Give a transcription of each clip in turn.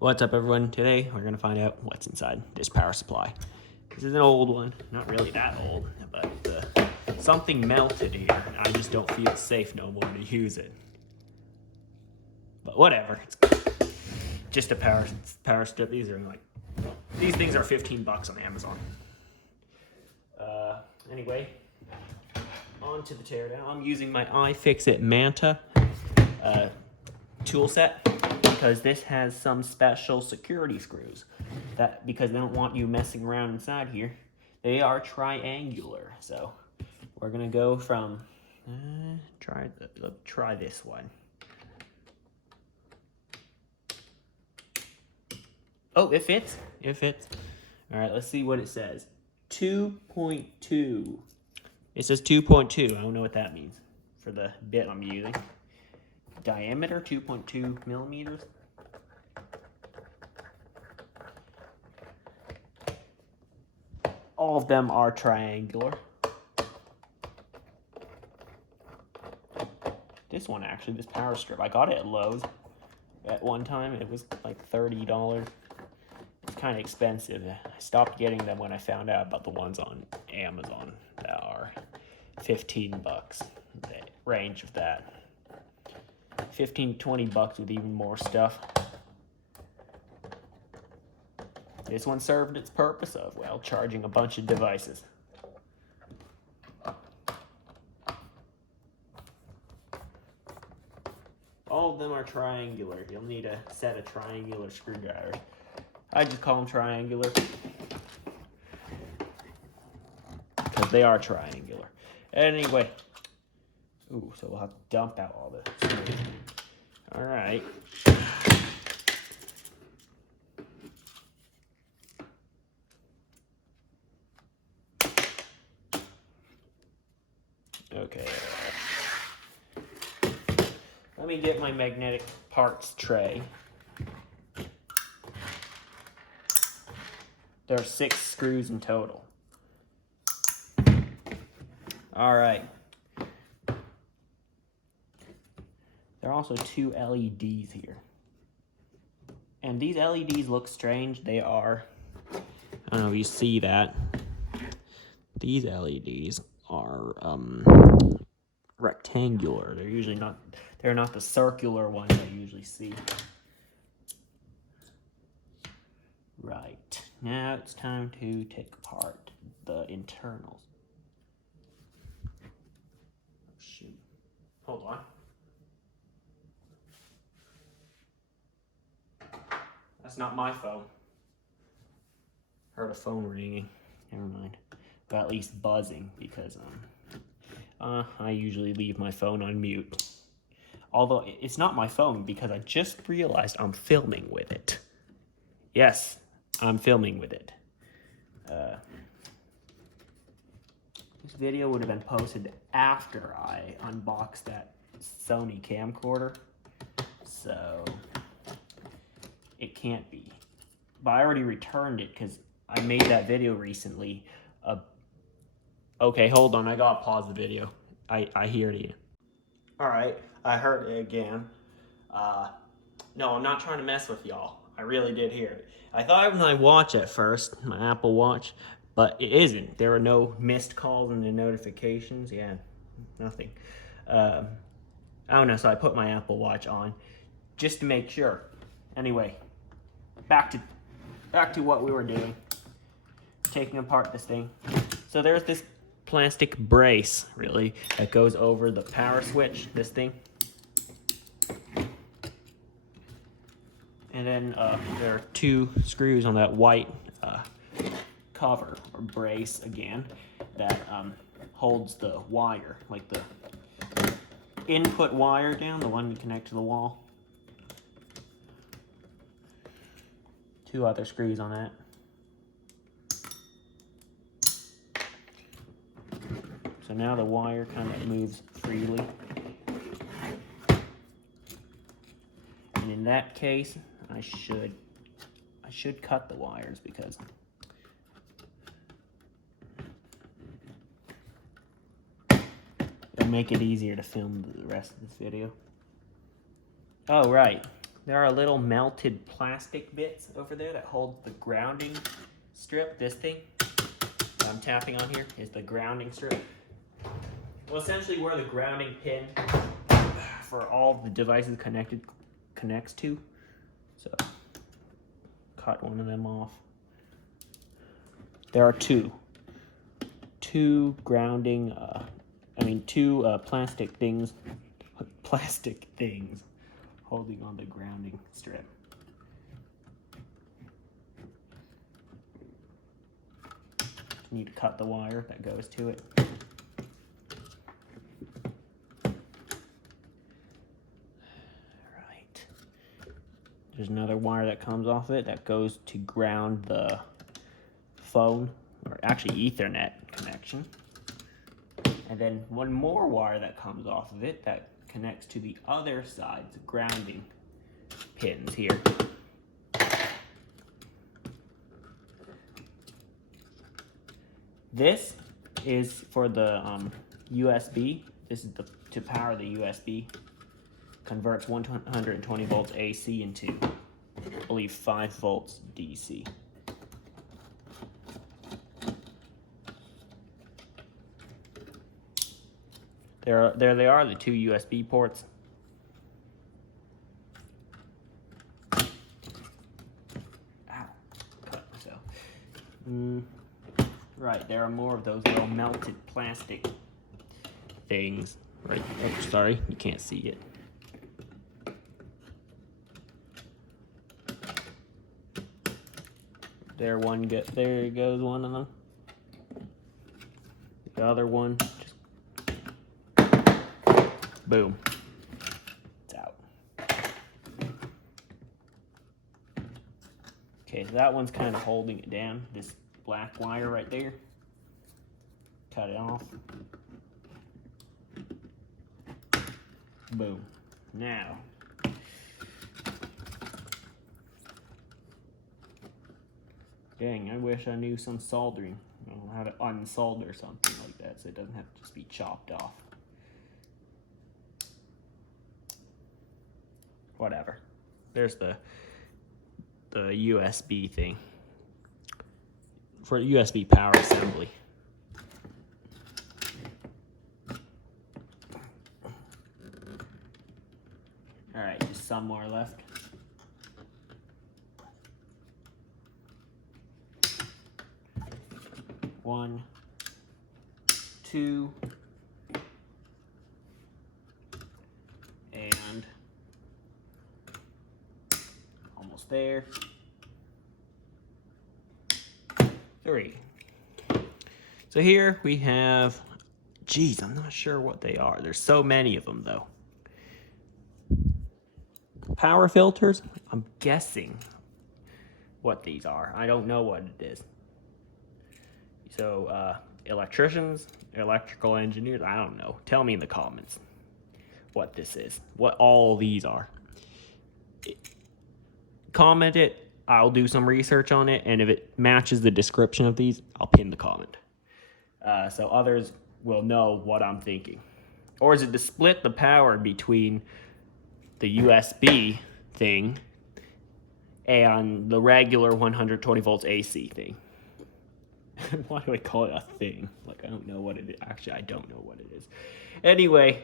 What's up, everyone? Today we're gonna find out what's inside this power supply. This is an old one, not really that old, but something melted here, and I just don't feel safe no more to use it. But whatever, it's just a power strip. These things are 15 bucks on Amazon. Anyway, on to the teardown. I'm using my iFixit Manta tool set, because this has some special security screws that, because they don't want you messing around inside here, they are triangular. So we're gonna go from try this one. Oh, it fits. All right, let's see what it says. 2.2. It says 2.2. I don't know what that means for the bit I'm using. Diameter 2.2 millimeters. All of them are triangular. This one, actually, this power strip, I got it at Lowe's at one time. It was like $30. It's kind of expensive. I stopped getting them when I found out about the ones on Amazon that are 15 bucks. The range of that. 15 to 20 bucks with even more stuff. This one served its purpose of, well, charging a bunch of devices. All of them are triangular. You'll need a set of triangular screwdrivers. I just call them triangular because they are triangular. Anyway, ooh, so we'll have to dump out all the screws. All right. Okay. Let me get my magnetic parts tray. There are 6 screws in total. All right. There are also 2 LEDs here. And these LEDs look strange. They are, I don't know if you see that. These LEDs are rectangular. They're usually not, they're not the circular ones I usually see. Right, now it's time to take apart the internals. Oh, shoot. Hold on. That's not my phone. Heard a phone ringing. Never mind. But at least buzzing, because I usually leave my phone on mute. Although it's not my phone, because I just realized I'm filming with it. Yes, I'm filming with it. This video would have been posted after I unboxed that Sony camcorder, so it can't be. But I already returned it because I made that video recently. Okay, hold on, I gotta pause the video. I hear you. All right, I heard it again. No, I'm not trying to mess with y'all. I really did hear it. I thought it was my watch at first, my Apple Watch, but it isn't. There were no missed calls in the notifications. Yeah, nothing. I don't know, so I put my Apple Watch on just to make sure. Anyway, back to what we were doing. Taking apart this thing. So there's this plastic brace, really, that goes over the power switch, this thing. And then there are 2 screws on that white cover, or brace again, that holds the wire, like the input wire down, the one you connect to the wall. 2 other screws on that. So now the wire kind of moves freely. And in that case, I should cut the wires, because it'll make it easier to film the rest of this video. Oh, right. there are little melted plastic bits over there that hold the grounding strip. This thing that I'm tapping on here is the grounding strip. Well, essentially where the grounding pin for all the devices connects to. So, cut one of them off. There are two grounding, two plastic things holding on the grounding strip. You need to cut the wire that goes to it. Right. There's another wire that comes off it that goes to ground the phone, or actually Ethernet connection. And then one more wire that comes off of it that connects to the other side's grounding pins here. This is for the USB. This is to power the USB. Converts 120 volts AC into, I believe, 5 volts DC. There they are, the two USB ports. Ow, cut myself. Right, there are more of those little melted plastic things. Right, oh, sorry, you can't see it. There goes one of them. The other one, just boom, it's out. Okay, so that one's kind of holding it down. This black wire right there. Cut it off. Boom. Now, dang, I wish I knew some soldering. I don't know how to unsolder something like that so it doesn't have to just be chopped off. Whatever. There's the USB thing for USB power assembly. All right, just some more left. One, two, and almost there. 3. So here we have, geez, I'm not sure what they are. There's so many of them though. Power filters, I'm guessing what these are. I don't know what it is. So electricians, electrical engineers, I don't know. Tell me in the comments what this is, what all these are. Comment it. I'll do some research on it, and if it matches the description of these, I'll pin the comment. So others will know what I'm thinking. Or is it to split the power between the USB thing and the regular 120 volts AC thing? Why do I call it a thing? Like, I don't know what it is. Actually, I don't know what it is. Anyway,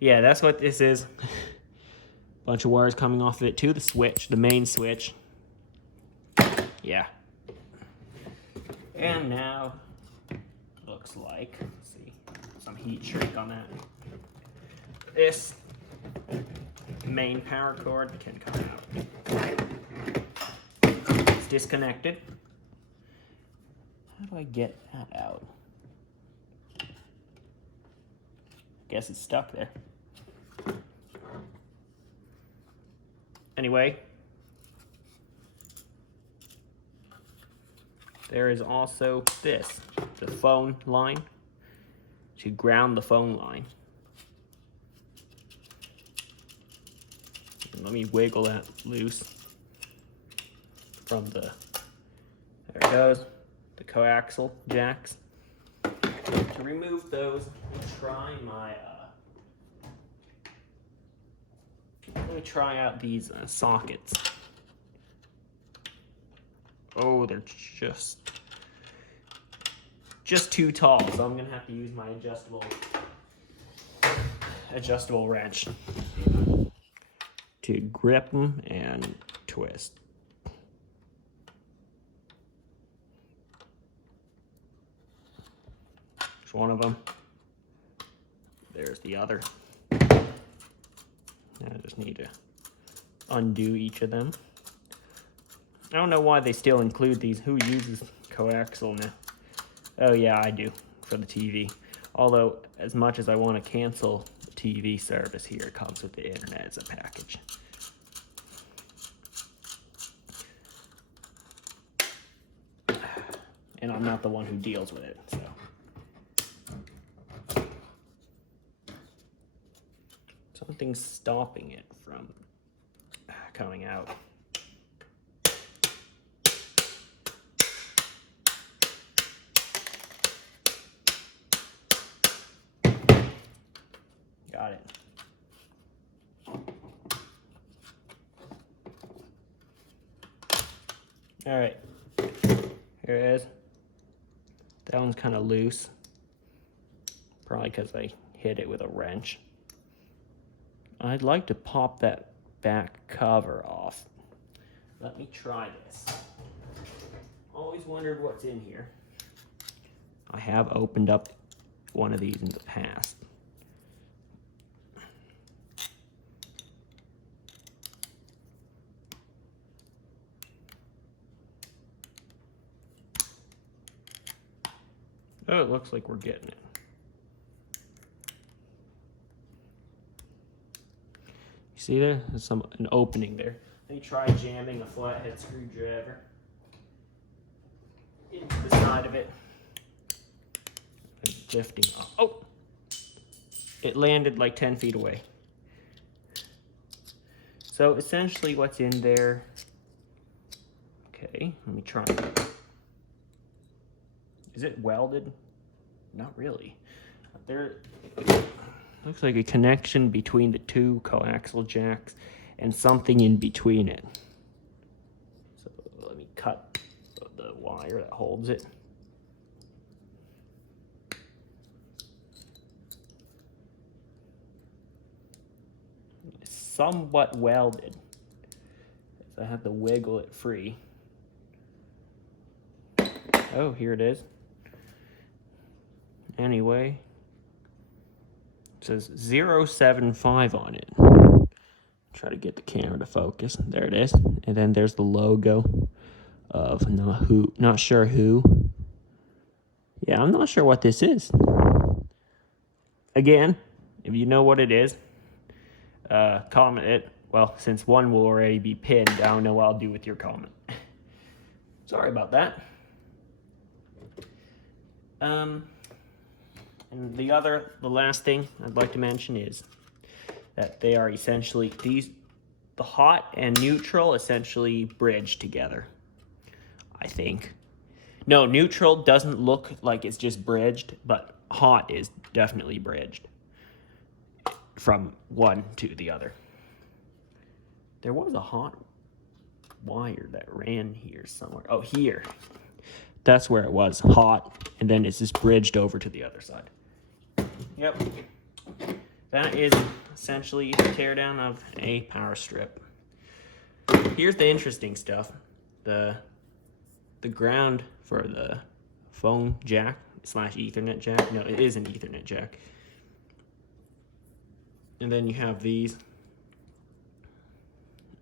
yeah, that's what this is. Bunch of wires coming off of it too. The switch, the main switch. Yeah. And now, looks like, let's see, some heat shrink on that. This main power cord can come out. It's disconnected. How do I get that out? Guess it's stuck there. Anyway, there is also this, the phone line, to ground the phone line. And let me wiggle that loose from the, there it goes, the coaxial jacks. To remove those, I'll try my Let me try out these sockets. Oh, they're just too tall, so I'm gonna have to use my adjustable wrench to grip them and twist. There's one of them. There's the other. I just need to undo each of them. I don't know why they still include these. Who uses Coaxial now? Oh yeah, I do, for the TV. Although, as much as I want to cancel the TV service here, it comes with the internet as a package. And I'm not the one who deals with it, so. Something's stopping it from coming out. Got it. All right, here it is. That one's kind of loose, probably because I hit it with a wrench. I'd like to pop that back cover off. Let me try this. Always wondered what's in here. I have opened up one of these in the past. Oh, it looks like we're getting it. You see there? There's an opening there. Let me try jamming a flathead screwdriver into the side of it. And lifting up. Oh! It landed like 10 feet away. So essentially what's in there... Okay, let me try it. Is it welded? Not really. There looks like a connection between the two coaxial jacks and something in between it. So let me cut the wire that holds it. It's somewhat welded. So I have to wiggle it free. Oh, here it is. Anyway, it says 075 on it. Try to get the camera to focus. There it is. And then there's the logo of not sure who. Yeah, I'm not sure what this is. Again, if you know what it is, comment it. Well, since one will already be pinned, I don't know what I'll do with your comment. Sorry about that. And the last thing I'd like to mention is that they are essentially, the hot and neutral essentially bridge together, I think. No, neutral doesn't look like it's just bridged, but hot is definitely bridged from one to the other. There was a hot wire that ran here somewhere. Oh, here. That's where it was, hot, and then it's just bridged over to the other side. Yep. That is essentially the teardown of a power strip. Here's the interesting stuff. The ground for the phone jack / Ethernet jack. No, it is an Ethernet jack. And then you have these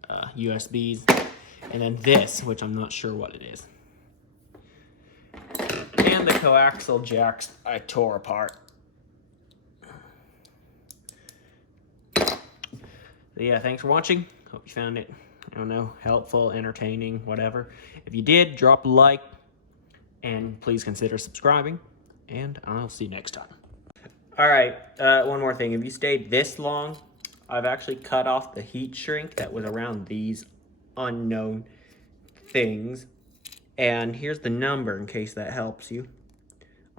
USBs. And then this, which I'm not sure what it is. And the coaxial jacks I tore apart. So yeah, thanks for watching. Hope you found it, I don't know, helpful, entertaining, whatever. If you did, drop a like, and please consider subscribing, and I'll see you next time. All right, one more thing. If you stayed this long, I've actually cut off the heat shrink that was around these unknown things. And here's the number in case that helps you.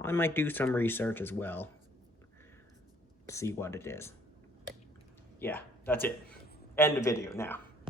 I might do some research as well to see what it is. Yeah, that's it. End the video now.